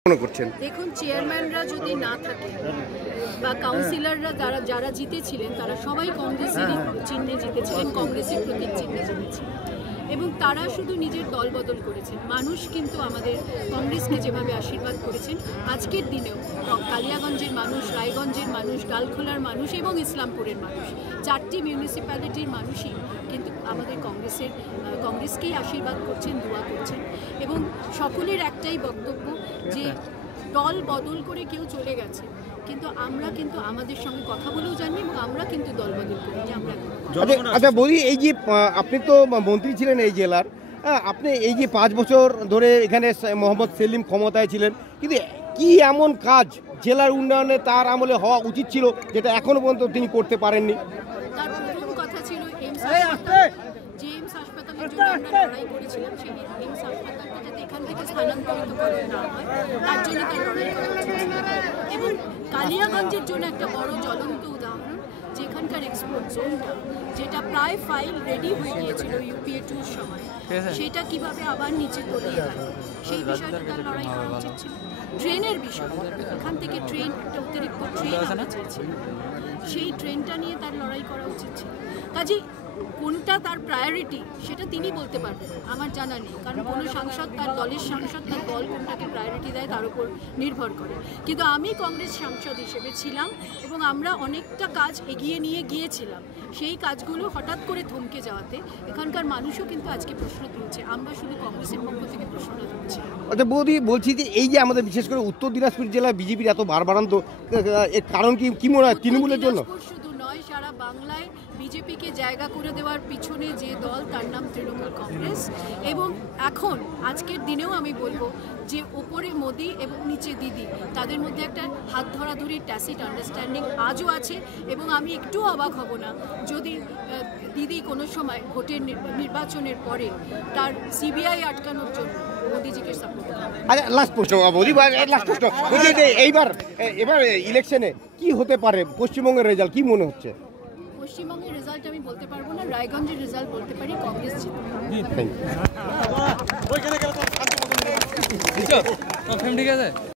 দেখুন, চেয়ারম্যানরা যদি না থাকে বা কাউন্সিলররা যারা জিতেছিলেন তারা সবাই কংগ্রেসের চিহ্নে জিতেছিলেন, কংগ্রেসের প্রতীক চিহ্নে জিতেছিলেন এবং তারা শুধু নিজের দল বদল করেছেন। মানুষ কিন্তু আমাদের কংগ্রেসকে যেভাবে আশীর্বাদ করেছেন, আজকের দিনেও কালিয়াগঞ্জের মানুষ, রায়গঞ্জের মানুষ, ডালখোলার মানুষ এবং ইসলামপুরের মানুষ, 4টি মিউনিসিপ্যালিটির মানুষই কিন্তু আমাদের কংগ্রেসকেই আশীর্বাদ করছেন, দোয়া করছেন এবং সকলের একটাই বক্তব্য যে দল বদল করে কেউ চলে গেছে, কিন্তু আমরা কিন্তু আমাদের সঙ্গে কথা বলেও জানি এবং আমরা কিন্তু দল বদল করি যে আমরা। আচ্ছা বলি, এই যে আপনি তো মন্ত্রী ছিলেন এই জেলার, আপনি এই যে 5 বছর ধরে এখানে মোহাম্মদ সেলিম ক্ষমতায় ছিলেন, কিন্তু কি এমন কাজ জেলার উন্নয়নে তার আমলে হওয়া উচিত ছিল যেটা এখনো পর্যন্ত তিনি করতে পারেননি? তার প্রথম কথা ছিল এইমস হাসপাতালের জন্য আমরা লড়াই করেছিলাম, সেই এইমস হাসপাতালটা যাতে এখান থেকে স্থানান্তরিত করা না হয় তার জন্য তার লড়াই করা উচিত ছিল। এবং কালিয়াগঞ্জের জন্য একটা বড় জ্বলন্ত উদাহরণ, যেখানকার এক্সপোর্ট জোনটা যেটা প্রায় ফাইল রেডি হয়ে গিয়েছিল ইউপিএ 2-র সময়, সেটা কিভাবে আবার নিচে তলিয়ে গেল সেই বিষয়টা তার লড়াই করা উচিত ছিল। ট্রেনের বিষয়, এখান থেকে ট্রেন, একটা অতিরিক্ত ট্রেন আনা চেয়েছিল, সেই ট্রেনটা নিয়ে তার লড়াই করা উচিত ছিল। কাজেই কোনটা তার প্রায়োরিটি সেটা তিনি বলতে পারবেন, আমার জানা নেই, কারণ কোনো সাংসদ, তার দলের সাংসদ, তার দল কোনটাকে প্রায়োরিটি দেয় তার উপর নির্ভর করে। কিন্তু আমি কংগ্রেস সাংসদ হিসেবে ছিলাম এবং আমরা অনেকটা কাজ এগিয়ে নিয়ে গিয়েছিলাম, সেই কাজগুলো হঠাৎ করে থমকে যাওয়াতে এখানকার মানুষও কিন্তু আজকে প্রশ্ন তুলছে, আমরা শুধু কংগ্রেসের পক্ষ থেকে প্রশ্ন তুলছি। আচ্ছা বৌদি, বলছি যে এই যে আমাদের বিশেষ করে উত্তর দিনাজপুর জেলায় বিজেপির এত বাড়বাড়ন্ত, এর কারণ কি মনে হয়? তৃণমূলের জন্য শুধু নয়, সারা বাংলায় বিজেপিকে জায়গা করে দেওয়ার পিছনে যে দল তার নাম তৃণমূল কংগ্রেস। এবং এখন আজকের দিনেও আমি বলবো যে ওপরে মোদি এবং নিচে দিদি, তাদের মধ্যে একটা হাত ধরাধরির ট্যাসিট আন্ডারস্ট্যান্ডিং আজও আছে এবং আমি একটু অবাক হব না যদি দিদি কোনো সময় ভোটের নির্বাচনের পরে তার সিবিআই আটকানোর জন্য মোদিজিকে সাপোর্ট করে। আচ্ছা, লাস্ট প্রশ্ন বৌদি, লাস্ট প্রশ্ন, এবার ইলেকশনে কি হতে পারে? পশ্চিমবঙ্গের রেজাল্ট কি মনে হচ্ছে? পশ্চিমবঙ্গের রেজাল্ট আমি বলতে পারবো না, রায়গঞ্জের রেজাল্ট বলতে পারি, কংগ্রেস জিতবে। ঠিক আছে।